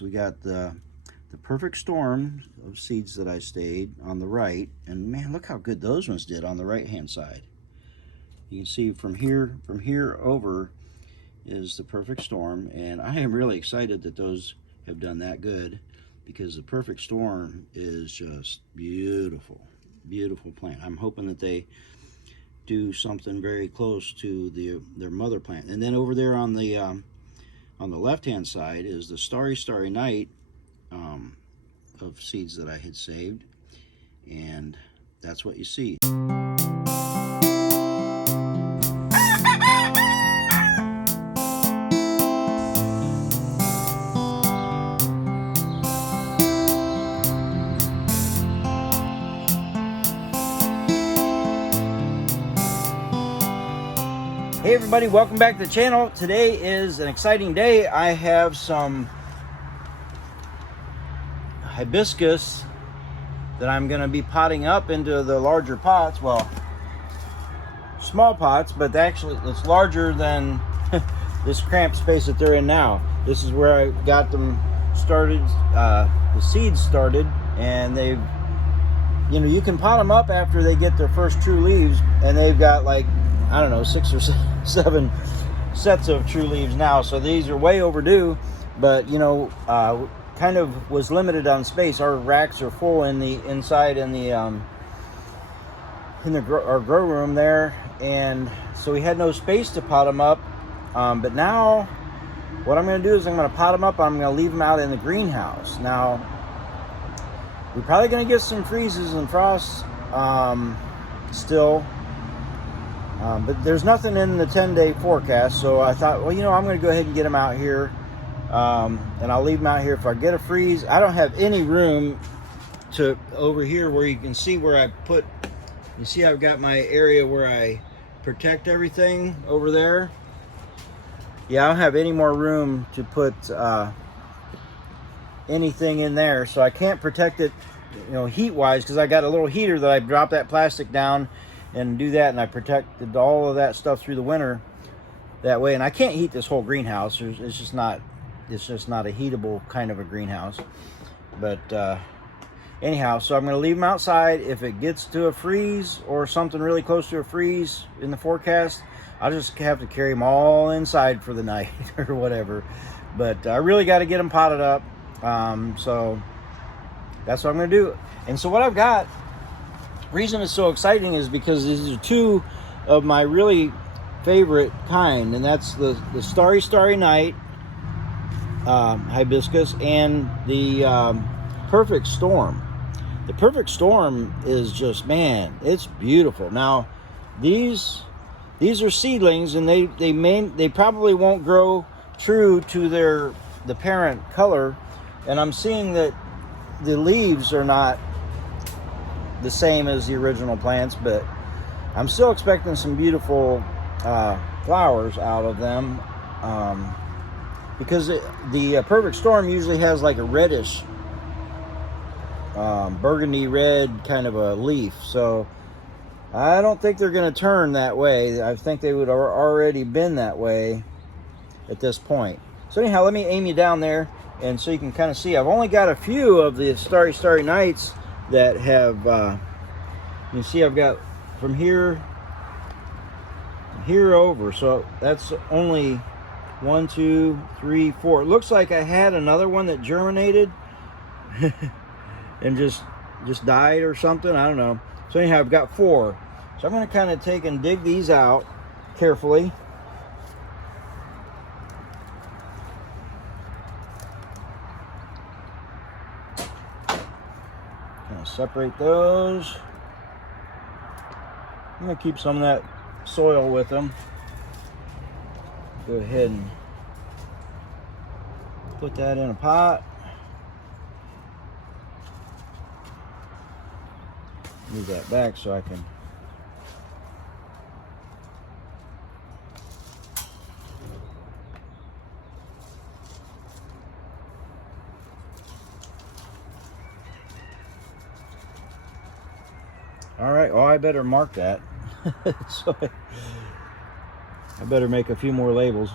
So we got the perfect storm of seeds that I stayed on the right, and man, look how good those ones did on the right hand side. You can see from here over is the perfect storm, and I am really excited that those have done that good, because the perfect storm is just beautiful, beautiful plant. I'm hoping that they do something very close to their mother plant. And then over there on the left hand side is the Starry Starry Night of seeds that I had saved, and that's what you see. Hey everybody, welcome back to the channel. Today is an exciting day. I have some hibiscus that I'm going to be potting up into the larger pots. Well, small pots, but actually it's larger than this cramped space that they're in now. This is where I got them started, the seeds started, and they've, you can pot them up after they get their first true leaves, and they've got like, I don't know, 6 or 7 sets of true leaves now. So these are way overdue, but kind of was limited on space. Our racks are full in the inside in the our grow room there, and so we had no space to pot them up. But now what I'm going to do is I'm going to pot them up. I'm going to leave them out in the greenhouse. Now we're probably going to get some freezes and frosts still. But there's nothing in the 10-day forecast, so I thought, well, I'm going to go ahead and get them out here, and I'll leave them out here. If I get a freeze, I don't have any room to over here where you can see where I put. You see, I've got my area where I protect everything over there. Yeah, I don't have any more room to put anything in there, so I can't protect it, heat-wise, because I got a little heater that I drop that plastic down and do that, and I protected all of that stuff through the winter that way. And I can't heat this whole greenhouse. It's just not a heatable kind of a greenhouse. But anyhow, so I'm going to leave them outside. If it gets to a freeze or something really close to a freeze in the forecast, I'll just have to carry them all inside for the night or whatever. But I really got to get them potted up. So that's what I'm going to do. And so what I've got, reason it's so exciting is because these are two of my really favorite kind, and that's the Starry Starry Night hibiscus and the Perfect Storm. The Perfect Storm is just, man, it's beautiful. Now these are seedlings, and they probably won't grow true to the parent color, and I'm seeing that the leaves are not the same as the original plants, but I'm still expecting some beautiful flowers out of them, because the Perfect Storm usually has like a reddish burgundy red kind of a leaf, so I don't think they're going to turn that way. I think they would have already been that way at this point. So anyhow, let me aim you down there, and so you can kind of see. I've only got a few of the Starry Starry Nights that have, you can see I've got from here over, so that's only 1, 2, 3, 4. It looks like I had another one that germinated and just died or something, I don't know. So anyhow, I've got 4. So I'm going to kind of take and dig these out carefully. Separate those. I'm going to keep some of that soil with them. Go ahead and put that in a pot. Move that back so I can all right, well, I better mark that. So I better make a few more labels.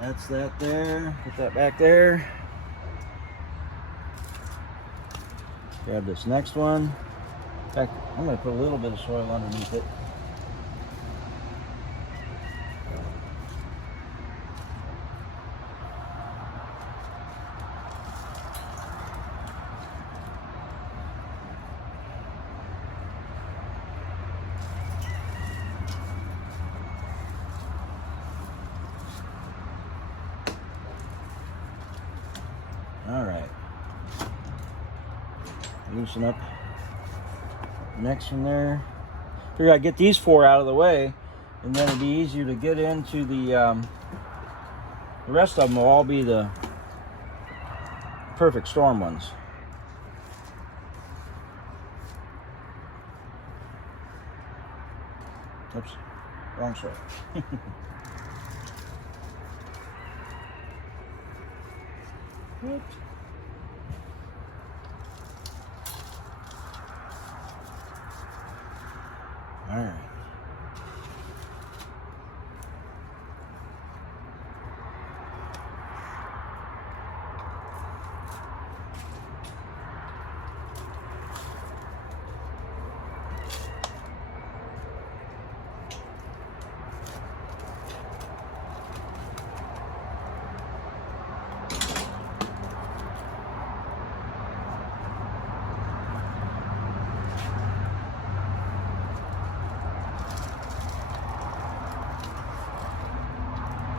That's that there. Put that back there. Grab this next one. In fact, I'm going to put a little bit of soil underneath it. All right. Loosen up the next one there. Figure I'd get these 4 out of the way, and then it'd be easier to get into the rest of them will all be the perfect storm ones. Oops, wrong side. Oops. All right.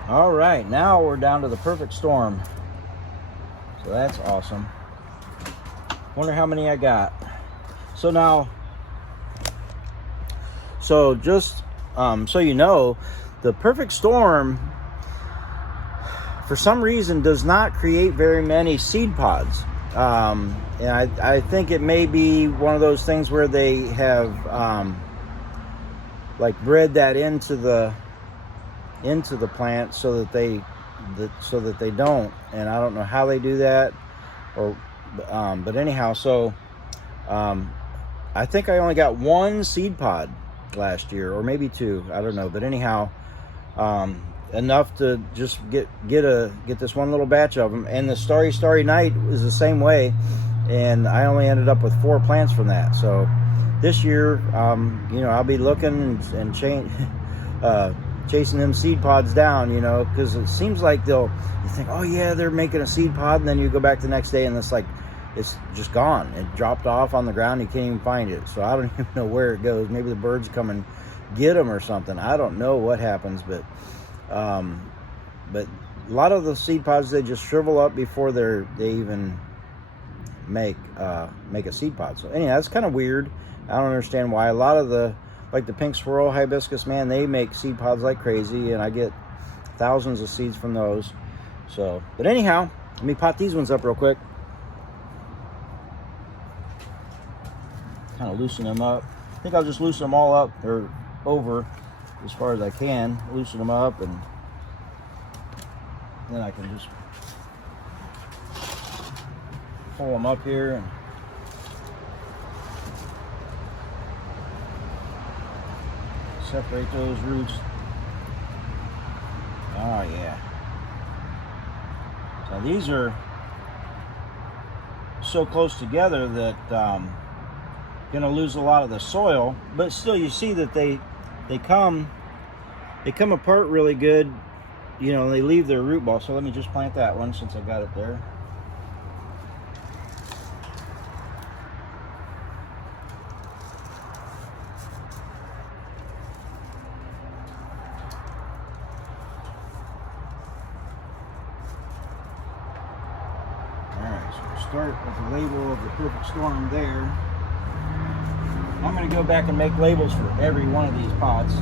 All right, now we're down to the perfect storm. So that's awesome. Wonder how many I got. So now, just so you know, the perfect storm, for some reason, does not create very many seed pods. And I think it may be one of those things where they have like bred that into the plant so that they don't, and I don't know how they do that, or but anyhow, so I think I only got 1 seed pod last year, or maybe 2, I don't know, but anyhow, enough to just get this one little batch of them. And the Starry Starry Night is the same way, and I only ended up with 4 plants from that. So this year, you know, I'll be looking and chasing them seed pods down, you know, because it seems like you think, oh yeah, they're making a seed pod, and then you go back the next day and it's just gone. It dropped off on the ground, you can't even find it. So I don't even know where it goes. Maybe the birds come and get them or something. I don't know what happens, but a lot of the seed pods, they just shrivel up before they even make a seed pod. So anyhow, that's kind of weird. I don't understand why. A lot of like the pink swirl hibiscus, man, they make seed pods like crazy, and I get thousands of seeds from those. So, but anyhow, let me pot these ones up real quick. Kind of loosen them up. I think I'll just loosen them all up, or over, as far as I can. Loosen them up, and then I can just pull them up here and separate those roots. Oh yeah. So these are so close together that gonna lose a lot of the soil, but still you see that they come apart really good, you know, they leave their root ball. So let me just plant that one since I got it there. Start with the label of the perfect storm there. I'm going to go back and make labels for every one of these pots.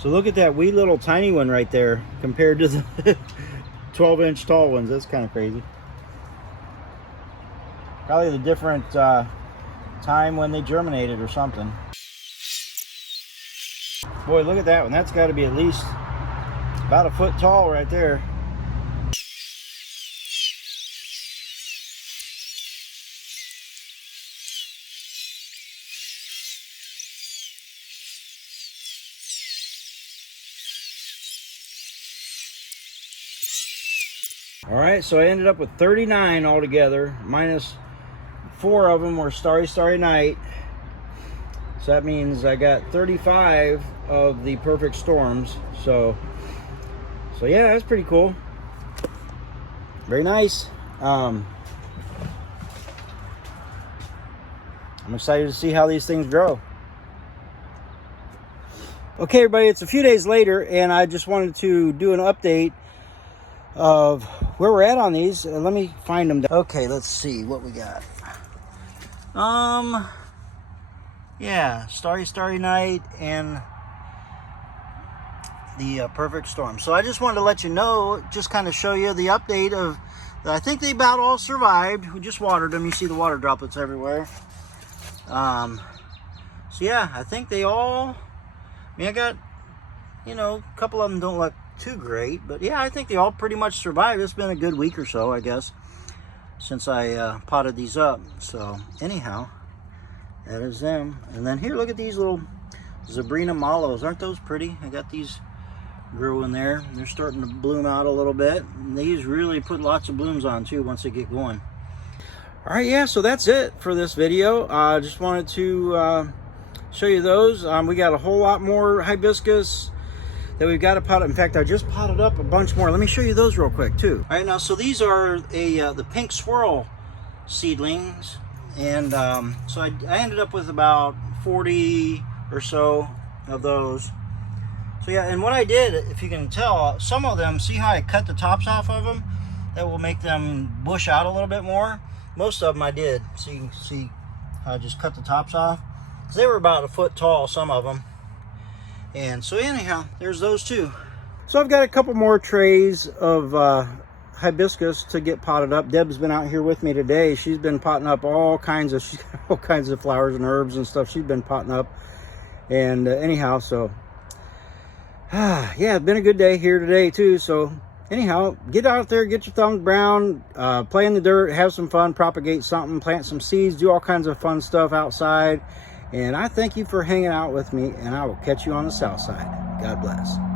So look at that wee little tiny one right there compared to the 12-inch tall ones. That's kind of crazy. Probably the different time when they germinated or something. Boy, look at that one. That's got to be at least About a foot tall right there. All right, so I ended up with 39 altogether, minus 4 of them were Starry Starry Night. So that means I got 35 of the perfect storms. So yeah, that's pretty cool. Very nice. I'm excited to see how these things grow. Okay, everybody, it's a few days later, and I just wanted to do an update of where we're at on these. Let me find them. Okay, let's see what we got. Yeah, Starry Starry Night and the perfect storm. So I just wanted to let you know, just kind of show you the update of, I think they about all survived. We just watered them. You see the water droplets everywhere. So yeah, I think they all, I mean, I got, you know, a couple of them don't look too great, but yeah, I think they all pretty much survived. It's been a good week or so, I guess, since I potted these up. So anyhow, that is them. And then here, look at these little Zabrina mallows. Aren't those pretty? I got these growing there. They're starting to bloom out a little bit. And these really put lots of blooms on too once they get going. All right, yeah, so that's it for this video. I just wanted to show you those. We got a whole lot more hibiscus that we've got to pot. In fact, I just potted up a bunch more. Let me show you those real quick too. All right, now, so these are the pink swirl seedlings. And so I ended up with about 40 or so of those. So yeah, and what I did, if you can tell, some of them, see how I cut the tops off of them? That will make them bush out a little bit more. Most of them I did. So you can see how I just cut the tops off. Because they were about a foot tall, some of them. And so anyhow, there's those two. So I've got a couple more trays of hibiscus to get potted up. Deb's been out here with me today. She's been potting up all kinds of flowers and herbs and stuff. She's been potting up. And anyhow, so yeah, it's been a good day here today too. So anyhow, get out there, get your thumbs brown, play in the dirt, have some fun, propagate something, plant some seeds, do all kinds of fun stuff outside. And I thank you for hanging out with me, and I will catch you on the south side. God bless.